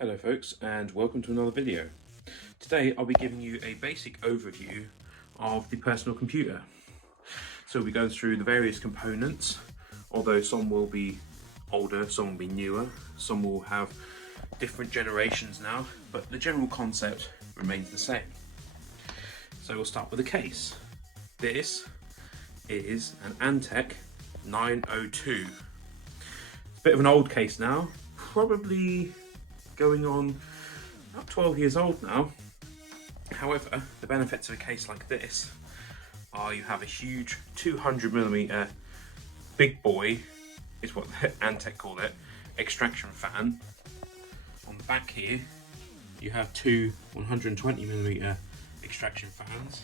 Hello folks, and welcome to another video. Today I'll be giving you a basic overview of the personal computer. So we'll be going through the various components, although some will be older, some will be newer, some will have different generations now, but the general concept remains the same. So we'll start with the case. This is an Antec 902. It's a bit of an old case now, probably going on about 12 years old now. However, the benefits of a case like this are you have a huge 200mm big boy, is what Antec call it, extraction fan. On the back here, you have two 120mm extraction fans.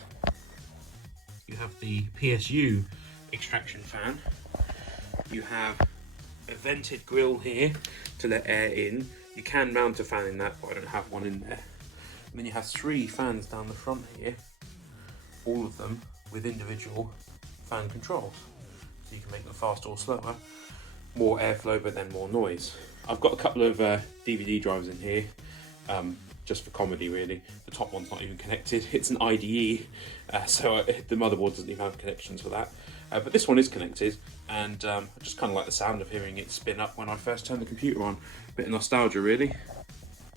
You have the PSU extraction fan. You have a vented grill here to let air in. You can mount a fan in that, but I don't have one in there. And then you have three fans down the front here, all of them with individual fan controls. So you can make them faster or slower, more airflow but then more noise. I've got a couple of DVD drives in here, just for comedy really. The top one's not even connected, it's an IDE, so the motherboard doesn't even have connections for that. But this one is connected, and I just kind of like the sound of hearing it spin up when I first turned the computer on. Bit of nostalgia really.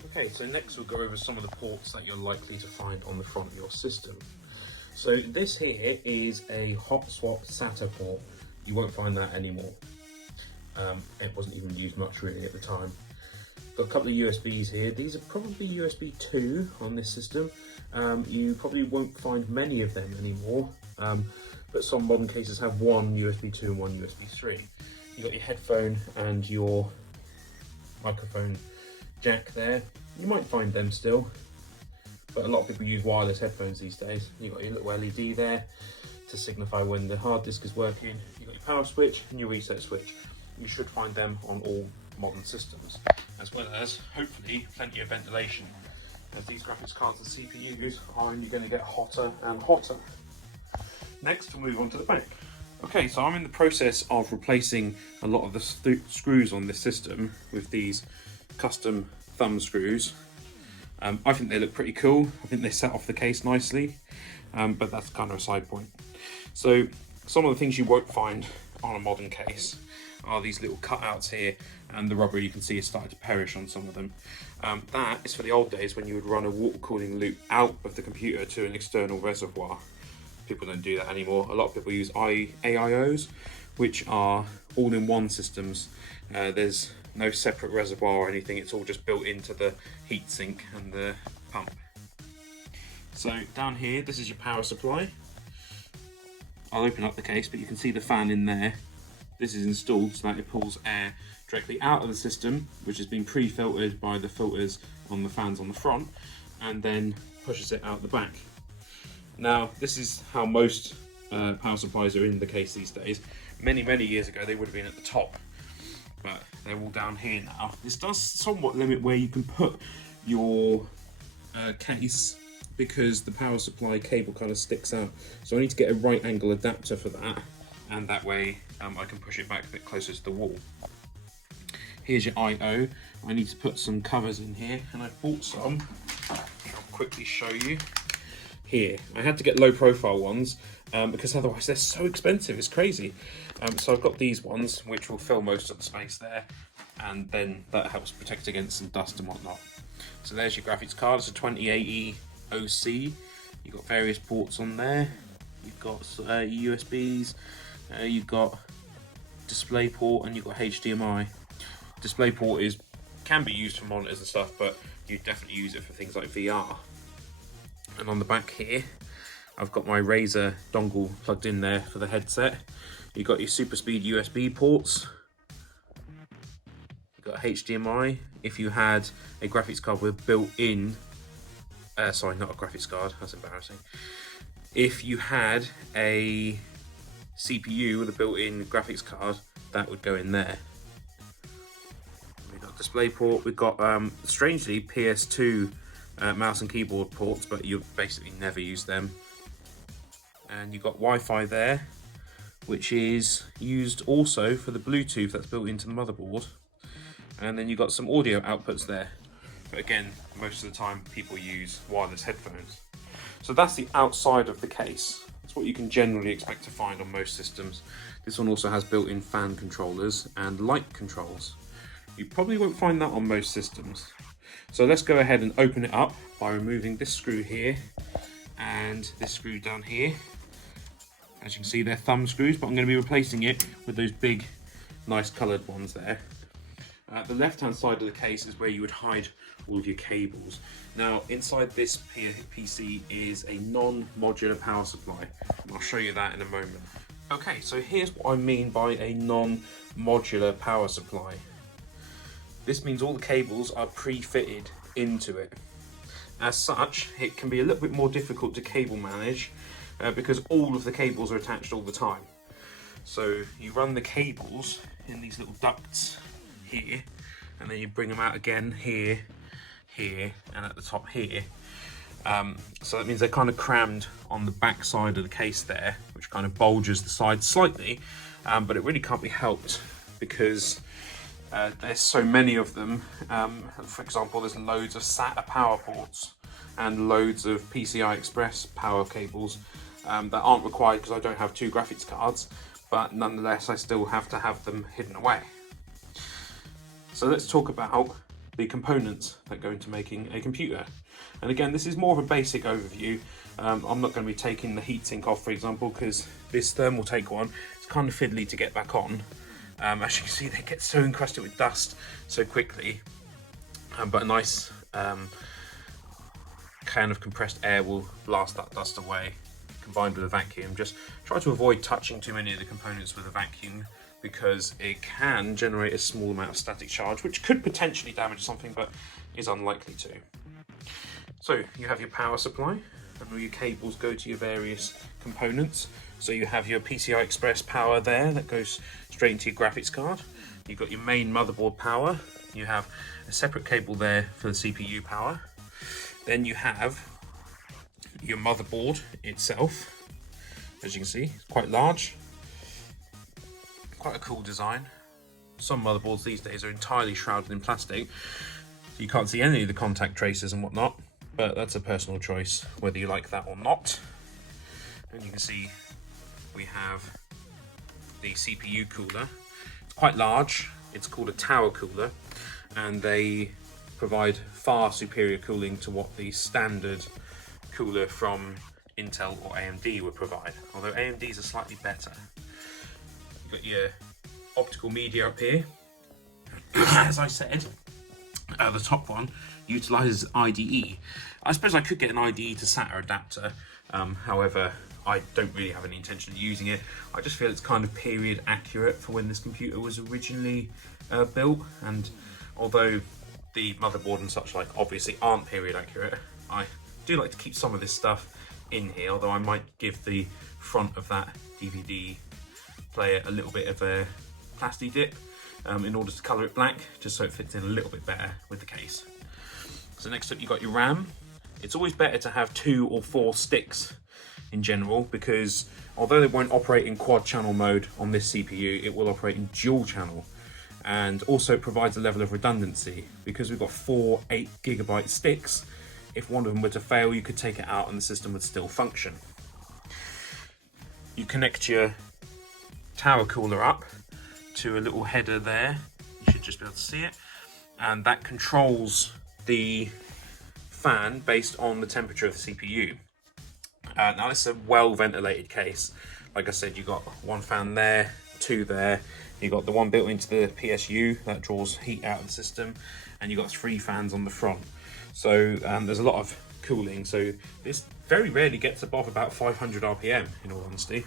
Okay, so next we'll go over some of the ports that you're likely to find on the front of your system. So this here is a hot swap SATA port. You won't find that anymore. It wasn't even used much really at the time. Got a couple of USBs here. These are probably USB 2 on this system. You probably won't find many of them anymore, but some modern cases have one USB 2 and one USB 3. You've got your headphone and your microphone jack there. You might find them still, but a lot of people use wireless headphones these days. You've got your little LED there to signify when the hard disk is working. You've got your power switch and your reset switch. You should find them on all modern systems, as well as hopefully plenty of ventilation, as these graphics cards and CPUs are only going to get hotter and hotter. Next we'll move on to the back. Okay, so I'm in the process of replacing a lot of the screws on this system with these custom thumb screws. I think they look pretty cool. I think they set off the case nicely, but that's kind of a side point. So some of the things you won't find on a modern case are these little cutouts here, and the rubber you can see is starting to perish on some of them. That is for the old days when you would run a water cooling loop out of the computer to an external reservoir. People don't do that anymore. A lot of people use AIOs, which are all-in-one systems. There's no separate reservoir or anything. It's all just built into the heatsink and the pump. So down here, this is your power supply. I'll open up the case, but you can see the fan in there. This is installed so that it pulls air directly out of the system, which has been pre-filtered by the filters on the fans on the front, and then pushes it out the back. Now, this is how most power supplies are in the case these days. Many years ago, they would have been at the top, but they're all down here now. This does somewhat limit where you can put your case, because the power supply cable kind of sticks out. So I need to get a right angle adapter for that, and that way I can push it back a bit closer to the wall. Here's your I/O. I need to put some covers in here, and I bought some, which I'll quickly show you. Here, I had to get low profile ones because otherwise they're so expensive, it's crazy. So I've got these ones which will fill most of the space there, and then that helps protect against some dust and whatnot. So there's your graphics card. It's a 2080 OC. You've got various ports on there. You've got USBs, you've got DisplayPort, and you've got HDMI. DisplayPort can be used for monitors and stuff, but you definitely use it for things like VR. And on the back here, I've got my Razer dongle plugged in there for the headset. You've got your super speed USB ports. You've got HDMI. If you had a graphics card with built-in, sorry, not a graphics card, that's embarrassing. If you had a CPU with a built-in graphics card, that would go in there. We've got DisplayPort. We've got, strangely, PS2 mouse and keyboard ports, but you basically never use them. And you've got Wi-Fi there, which is used also for the Bluetooth that's built into the motherboard. And then you've got some audio outputs there. but again, most of the time people use wireless headphones. So that's the outside of the case. That's what you can generally expect to find on most systems. This one also has built-in fan controllers and light controls. You probably won't find that on most systems. So let's go ahead and open it up by removing this screw here and this screw down here. As you can see, they're thumb screws, but I'm going to be replacing it with those big, nice coloured ones there. The left-hand side of the case is where you would hide all of your cables. Now, inside this PC is a non-modular power supply, and I'll show you that in a moment. Okay, so here's what I mean by a non-modular power supply. This means all the cables are pre-fitted into it. As such, it can be a little bit more difficult to cable manage because all of the cables are attached all the time. So you run the cables in these little ducts here, and then you bring them out again here, here, and at the top here. So that means they're kind of crammed on the back side of the case there, which kind of bulges the side slightly, but it really can't be helped because there's so many of them. For example, there's loads of SATA power ports and loads of PCI Express power cables that aren't required because I don't have 2 graphics cards, but nonetheless I still have to have them hidden away. So let's talk about the components that go into making a computer. And again, this is more of a basic overview. I'm not going to be taking the heatsink off, for example, because this thermal take one, it's kind of fiddly to get back on. As you can see, they get so encrusted with dust so quickly, but a nice can of compressed air will blast that dust away, combined with a vacuum. Just try to avoid touching too many of the components with a vacuum, because it can generate a small amount of static charge, which could potentially damage something, but is unlikely to. So you have your power supply, and all your cables go to your various components. So you have your PCI Express power there that goes straight into your graphics card. You've got your main motherboard power. You have a separate cable there for the CPU power. Then you have your motherboard itself. As you can see, it's quite large. Quite a cool design. Some motherboards these days are entirely shrouded in plastic, so you can't see any of the contact traces and whatnot, but that's a personal choice whether you like that or not. And you can see we have the CPU cooler. It's quite large. It's called a tower cooler, and they provide far superior cooling to what the standard cooler from Intel or AMD would provide, although AMD's are slightly better. You've got your optical media up here. As I said, the top one utilises IDE. I suppose I could get an IDE to SATA adapter, however, I don't really have any intention of using it. I just feel it's kind of period accurate for when this computer was originally built, and although the motherboard and such like obviously aren't period accurate, I do like to keep some of this stuff in here, although I might give the front of that DVD player a little bit of a plastic dip in order to colour it black, just so it fits in a little bit better with the case. So next up you've got your RAM. It's always better to have 2 or 4 sticks in general, because although it won't operate in quad channel mode on this CPU, it will operate in dual channel, and also provides a level of redundancy because we've got 4 8GB sticks. If one of them were to fail, you could take it out and the system would still function. You connect your tower cooler up to a little header there. You should just be able to see it, and that controls the fan based on the temperature of the CPU. Now this is a well ventilated case. Like I said, you've got 1 fan there, 2 there, you've got the one built into the PSU that draws heat out of the system, and you've got 3 fans on the front. So there's a lot of cooling, so this very rarely gets above about 500 RPM in all honesty.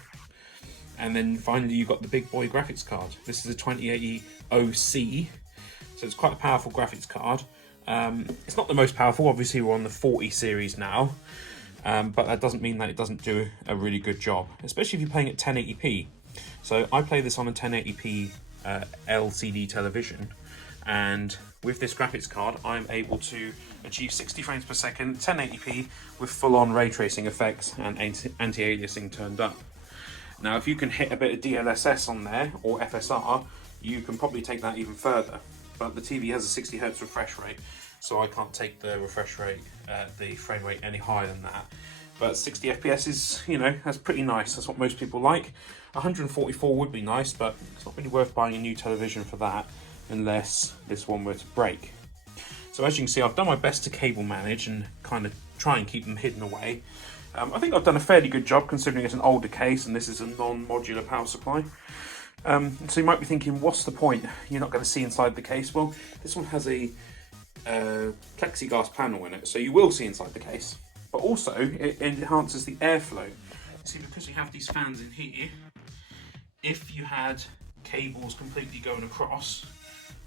And then finally you've got the big boy graphics card. This is a 2080 OC, so it's quite a powerful graphics card. It's not the most powerful, obviously we're on the 40 series now, but that doesn't mean that it doesn't do a really good job, especially if you're playing at 1080p. So I play this on a 1080p LCD television, and with this graphics card I'm able to achieve 60 frames per second, 1080p with full-on ray tracing effects and anti-aliasing turned up. Now if you can hit a bit of DLSS on there, or FSR, you can probably take that even further, but the TV has a 60 Hz refresh rate, so I can't take the refresh rate, the frame rate any higher than that. But 60 FPS is, you know, that's pretty nice. That's what most people like. 144 would be nice, but it's not really worth buying a new television for that unless this one were to break. So as you can see, I've done my best to cable manage and kind of try and keep them hidden away. I think I've done a fairly good job considering it's an older case and this is a non-modular power supply. So you might be thinking, what's the point? You're not going to see inside the case. Well, this one has a plexiglass panel in it, so you will see inside the case. But also, it enhances the airflow. See, because you have these fans in here, if you had cables completely going across,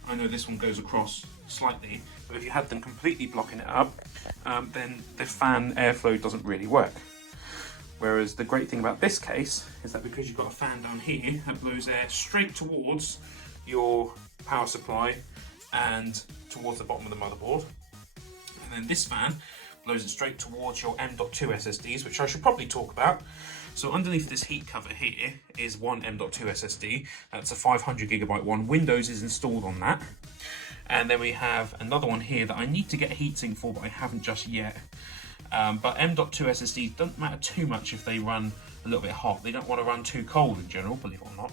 I know this one goes across slightly, but if you had them completely blocking it up, then the fan airflow doesn't really work. Whereas the great thing about this case is that because you've got a fan down here that blows air straight towards your power supply and towards the bottom of the motherboard, and then this fan blows it straight towards your M.2 SSDs, which I should probably talk about. So underneath this heat cover here is one M.2 SSD. That's a 500GB one. Windows is installed on that. And then we have another one here that I need to get a heatsink for, but I haven't just yet. But M.2 SSDs don't matter too much if they run a little bit hot. They don't want to run too cold in general, believe it or not,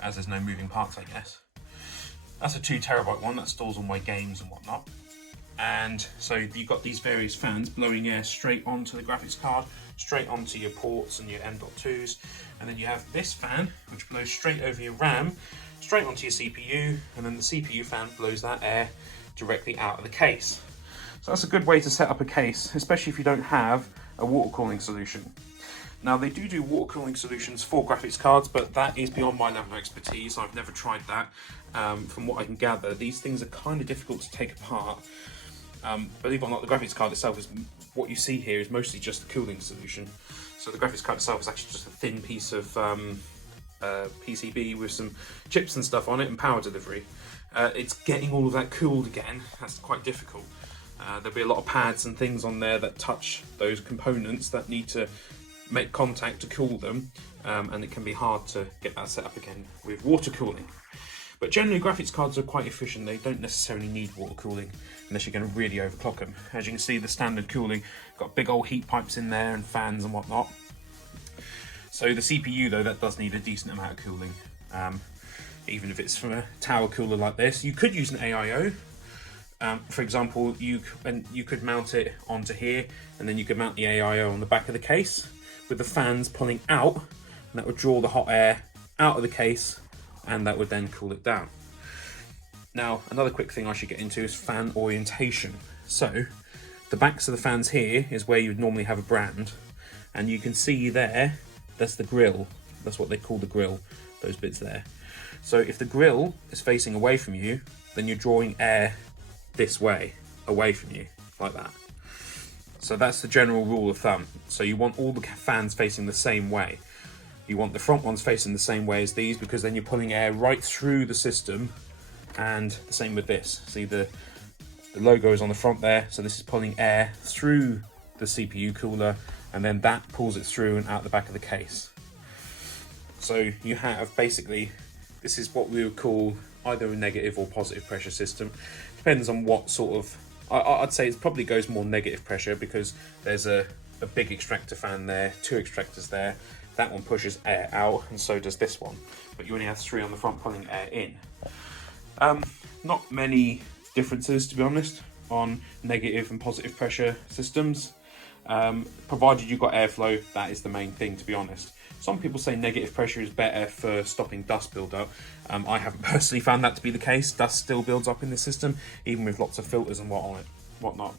as there's no moving parts, I guess. That's a 2TB one that stores all my games and whatnot. And so you've got these various fans blowing air straight onto the graphics card, straight onto your ports and your M.2s. And then you have this fan, which blows straight over your RAM, straight onto your CPU, and then the CPU fan blows that air directly out of the case. So that's a good way to set up a case, especially if you don't have a water cooling solution. Now they do water cooling solutions for graphics cards, but that is beyond my level of expertise. I've never tried that. From what I can gather, these things are kind of difficult to take apart. Believe it or not, the graphics card itself is, what you see here is mostly just the cooling solution. So the graphics card itself is actually just a thin piece of PCB with some chips and stuff on it and power delivery. It's getting all of that cooled again. That's quite difficult. There'll be a lot of pads and things on there that touch those components that need to make contact to cool them, and it can be hard to get that set up again with water cooling. But generally graphics cards are quite efficient. They don't necessarily need water cooling unless you're going to really overclock them. As you can see, the standard cooling, got big old heat pipes in there and fans and whatnot. So the CPU though, that does need a decent amount of cooling. Even if it's from a tower cooler like this. You could use an AIO. For example, you could mount it onto here, and then you could mount the AIO on the back of the case with the fans pulling out, and that would draw the hot air out of the case, and that would then cool it down. Now, another quick thing I should get into is fan orientation. So, the backs of the fans here is where you would normally have a brand, and you can see there, that's the grill. That's what they call the grill, those bits there. So if the grill is facing away from you, then you're drawing air this way, away from you, like that. So that's the general rule of thumb. So you want all the fans facing the same way. You want the front ones facing the same way as these, because then you're pulling air right through the system. And the same with this. See, the logo is on the front there, so this is pulling air through the CPU cooler, and then that pulls it through and out the back of the case. So you have basically, this is what we would call either a negative or positive pressure system. Depends on what sort of, I'd say it probably goes more negative pressure, because there's a big extractor fan there, 2 extractors there. That one pushes air out, and so does this one. But you only have 3 on the front pulling air in. Not many differences, to be honest, on negative and positive pressure systems. Provided you've got airflow, that is the main thing, to be honest. Some people say negative pressure is better for stopping dust build-up. I haven't personally found that to be the case. Dust still builds up in the system, even with lots of filters and whatnot.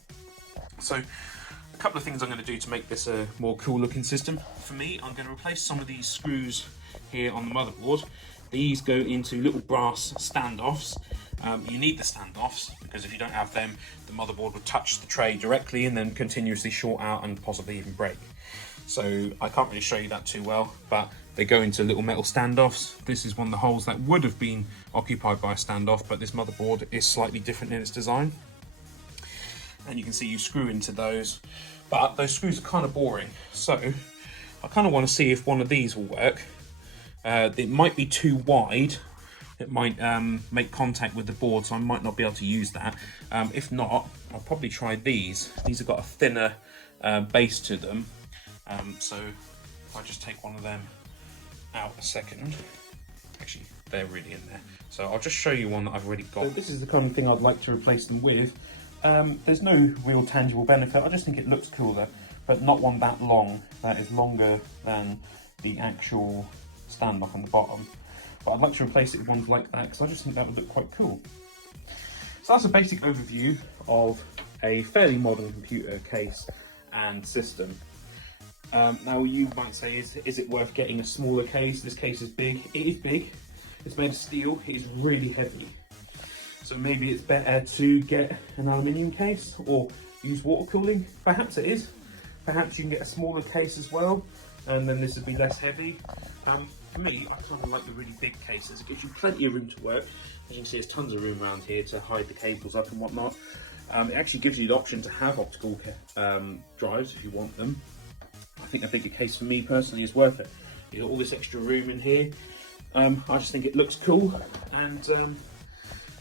So, a couple of things I'm going to do to make this a more cool looking system. For me, I'm going to replace some of these screws here on the motherboard. These go into little brass standoffs. You need the standoffs, because if you don't have them, the motherboard would touch the tray directly and then continuously short out and possibly even break. So I can't really show you that too well, but they go into little metal standoffs. This is one of the holes that would have been occupied by a standoff, but this motherboard is slightly different in its design. And you can see you screw into those, but those screws are kind of boring. So I kind of want to see if one of these will work. It might be too wide it might make contact with the board, so I might not be able to use that. If not, I'll probably try these. These have got a thinner base to them, so if I just take one of them out a second, actually they're really in there, so I'll just show you one that I've already got. So this is the kind of thing I'd like to replace them with. There's no real tangible benefit, I just think it looks cooler, but not one that long, that is longer than the actual stand lock on the bottom. But I'd like to replace it with ones like that because I just think that would look quite cool. So that's a basic overview of a fairly modern computer case and system. Now you might say, is it worth getting a smaller case? This case is big. It is big. It's made of steel. It is really heavy. So maybe it's better to get an aluminium case or use water cooling. Perhaps it is. Perhaps you can get a smaller case as well, and then this would be less heavy. For me, I kind of like the really big cases. It gives you plenty of room to work. As you can see, there's tons of room around here to hide the cables up and whatnot. It actually gives you the option to have optical drives if you want them. I think a bigger case for me personally is worth it. You got all this extra room in here. I just think it looks cool, and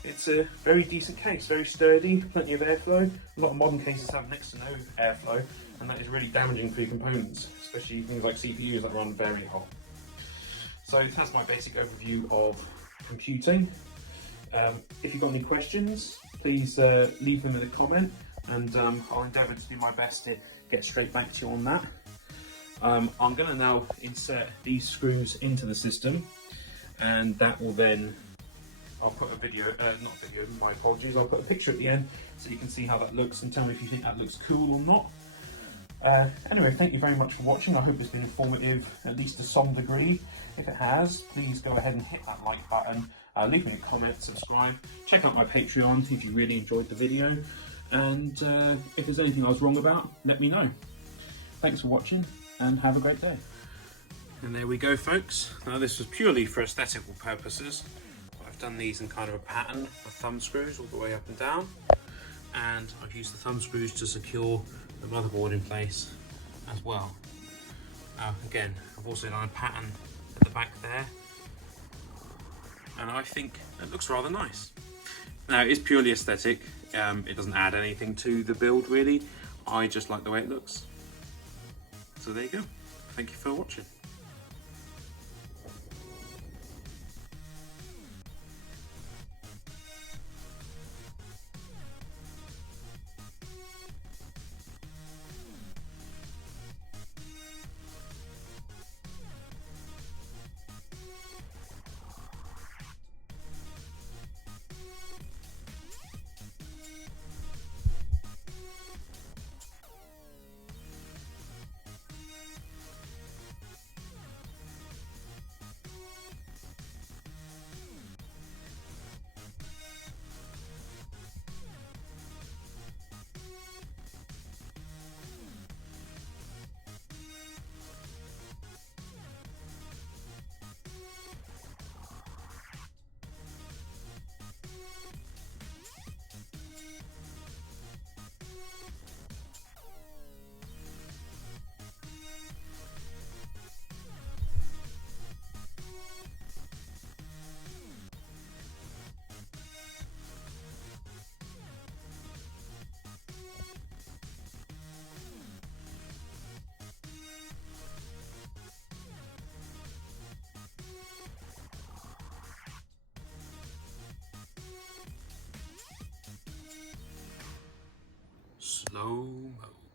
it's a very decent case, very sturdy, plenty of airflow. A lot of modern cases have next to no airflow, and that is really damaging for your components, especially things like CPUs that run very hot. So that's my basic overview of computing. If you've got any questions, please leave them in a comment, and I'll endeavour to do my best to get straight back to you on that. I'm going to now insert these screws into the system, and that will then, I'll put a video, not a video, my apologies, I'll put a picture at the end so you can see how that looks and tell me if you think that looks cool or not. Anyway, thank you very much for watching. I hope it's been informative, at least to some degree. If it has, please go ahead and hit that like button, leave me a comment, subscribe, check out my Patreon if you really enjoyed the video, and if there's anything I was wrong about, let me know. Thanks for watching, and have a great day. And there we go, folks. Now this was purely for aesthetical purposes. I've done these in kind of a pattern of thumb screws all the way up and down, and I've used the thumb screws to secure the motherboard in place as well. Again, I've also done a pattern at the back there, and I think it looks rather nice. Now it is purely aesthetic, it doesn't add anything to the build really, I just like the way it looks. So there you go, thank you for watching. Slow mo.